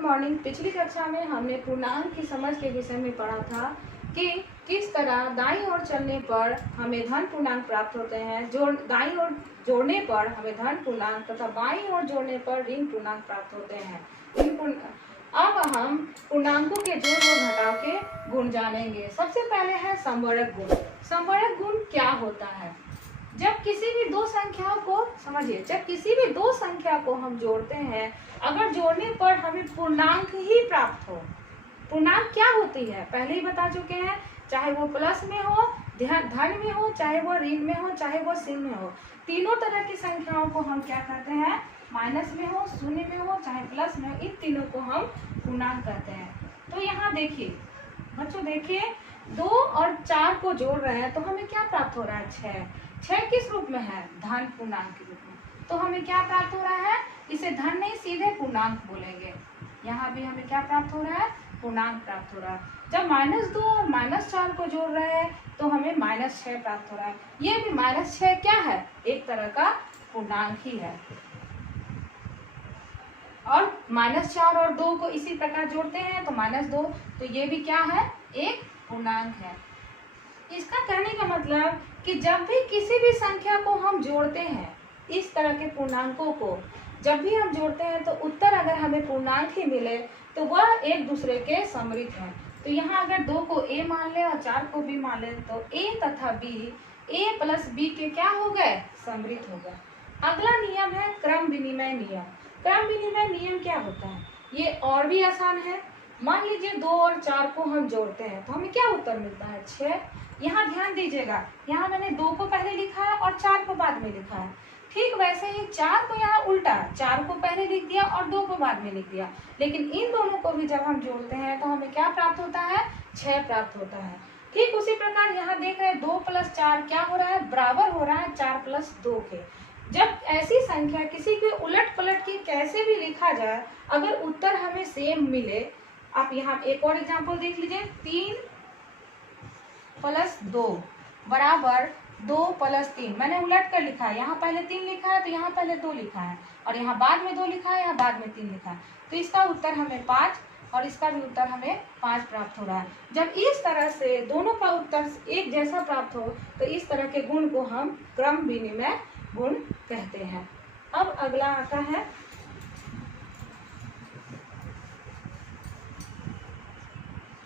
Good morning. पिछली कक्षा में हमने पूर्णांक की समझ के विषय में पढ़ा था कि किस तरह दाईं ओर चलने पर हमें धन पूर्णांक प्राप्त होते हैं, दाईं ओर जोड़ने पर हमें धन पूर्णांक तथा बाईं ओर जोड़ने पर ऋण पूर्णांक प्राप्त होते हैं। अब हम पूर्णांकों के जोड़ और घटाव के गुण जानेंगे। सबसे पहले है संवरक गुण। संवरक गुण क्या होता है? जब किसी भी दो संख्याओं को समझिए, जब किसी भी दो संख्या को हम जोड़ते हैं, अगर जोड़ने पर हमें पूर्णांक ही प्राप्त हो। पूर्णांक क्या होती है पहले ही बता चुके हैं, चाहे वो प्लस में हो, धन में हो, चाहे वो ऋण में हो, चाहे वो शून्य में हो। तीनों तरह की संख्याओं को हम क्या कहते हैं? माइनस में हो, शून्य में हो, चाहे प्लस में हो, इन तीनों को हम पूर्णांक कहते हैं। तो यहाँ देखिए बच्चों, देखिए 2 और 4 को जोड़ रहे हैं तो हमें क्या प्राप्त हो रहा है? 6 किस रूप में है? धन पूर्णांक के रूप में। तो हमें क्या प्राप्त हो रहा है? इसे धन नहीं, सीधे पूर्णांक बोलेंगे। यहाँ भी हमें क्या प्राप्त हो रहा है? पूर्णांक प्राप्त हो रहा है। जब -2 और -4 को जोड़ रहे हैं तो हमें -6 प्राप्त हो रहा है। ये भी -6 क्या है? एक तरह का पूर्णांक ही है। और -4 और 2 को इसी प्रकार जोड़ते हैं तो -2, तो ये भी क्या है? एक पूर्णांक है। इसका कहने का मतलब कि जब भी किसी भी संख्या को हम जोड़ते हैं, इस तरह के पूर्णांकों को जब भी हम जोड़ते हैं तो उत्तर अगर हमें पूर्णांक ही मिले तो वह एक दूसरे के समृद्ध हैं। तो यहाँ अगर 2 को a मान ले और 4 को b मान ले तो a तथा b, a प्लस b के क्या हो गए? समृद्ध हो गए। अगला नियम है क्रम विनिमय नियम। क्रम विनिमय नियम क्या होता है? ये और भी आसान है। मान लीजिए 2 और 4 को हम जोड़ते हैं तो हमें क्या उत्तर मिलता है? 6। यहाँ ध्यान दीजिएगा, यहाँ मैंने 2 को पहले लिखा है और 4 को बाद में लिखा है। ठीक वैसे ही 4 को यहाँ उल्टा, 4 को पहले लिख दिया और 2 को बाद में लिख दिया। लेकिन इन दोनों को भी जब हम जोड़ते हैं तो हमें क्या प्राप्त होता है? 6 प्राप्त होता है। ठीक उसी प्रकार यहाँ देख रहे हैं 2 + 4 क्या हो रहा है? बराबर हो रहा है 4 + 2 के। जब ऐसी संख्या किसी के उलट पलट की कैसे भी लिखा जाए, अगर उत्तर हमें सेम मिले, आप यहाँ एक और एग्जाम्पल देख लीजिए। 3 + 2 बराबर 2 + 3। मैंने उलट कर लिखा है, यहाँ पहले 3 लिखा है तो यहाँ पहले 2 लिखा है, और यहाँ बाद में 2 लिखा है, यहाँ बाद में 3 लिखा है। तो इसका उत्तर हमें 5 और इसका भी उत्तर हमें 5 प्राप्त हो रहा है। जब इस तरह से दोनों का उत्तर एक जैसा प्राप्त हो तो इस तरह के गुण को हम क्रम विनिमय गुण कहते हैं। अब अगला आता है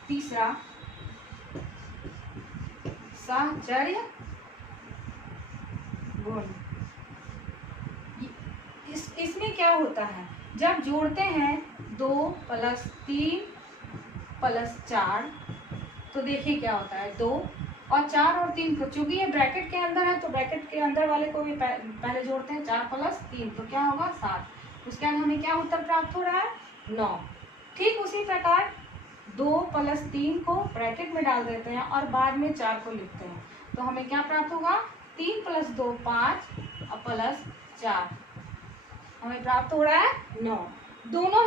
तीसरा, साहचर्य गुण। इसमें क्या होता है? जब जोड़ते हैं 2 + 3 + 4 तो देखिए क्या होता है? 2 और 4 और 3 को, चूंकि ये ब्रैकेट के अंदर है तो ब्रैकेट के अंदर वाले को भी पहले जोड़ते हैं। 4 + 3 तो क्या होगा? 7। उसके बाद हमें क्या उत्तर प्राप्त हो रहा है? 9। ठीक उसी प्रकार 2 + 3 को ब्रैकेट में डाल देते हैं और बाद में 4 को लिखते हैं तो हमें क्या प्राप्त होगा? 3 + 2 5 + 4 हमें प्राप्त हो रहा है 9। दोनों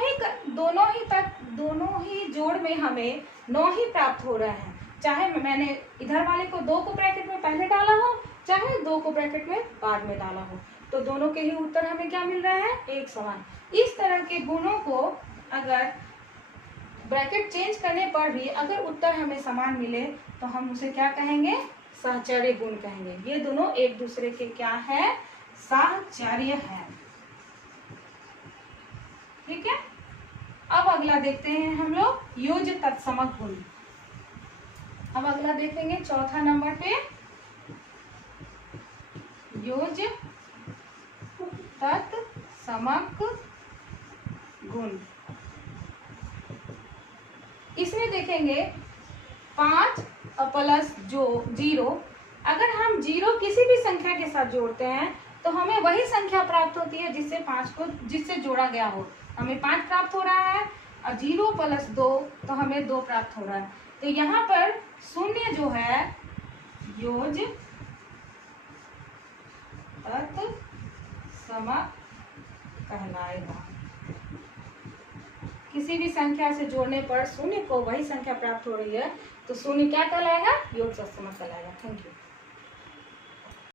ही जोड़ में हमें 9 ही प्राप्त हो रहे हैं, चाहे मैंने इधर वाले को 2 को ब्रैकेट में पहले डाला हो, चाहे 2 को ब्रैकेट में बाद में डाला हो, तो दोनों के ही उत्तर हमें क्या मिल रहा है? एक समान। इस तरह के गुणों को अगर ब्रैकेट चेंज करने पर भी अगर उत्तर हमें समान मिले तो हम उसे क्या कहेंगे? साहचर्य गुण कहेंगे। ये दोनों एक दूसरे के क्या है? साहचर्य है। ठीक है। अब अगला देखते हैं हम लोग योज्य तत्समक गुण। अब अगला देखेंगे चौथा नंबर पे योज्य तत्समक गुण। इसमें देखेंगे 5 + 0। अगर हम 0 किसी भी संख्या के साथ जोड़ते हैं तो हमें वही संख्या प्राप्त होती है जिससे जोड़ा गया हो। हमें 5 प्राप्त हो रहा है और 0 + 2 तो हमें 2 प्राप्त हो रहा है। तो यहाँ पर 0 जो है योज्य तत्समक कहलाएगा। किसी भी संख्या से जोड़ने पर 0 को वही संख्या प्राप्त हो रही है तो 0 क्या कहलाएगा? योज्य तत्समक कहलाएगा। Thank you.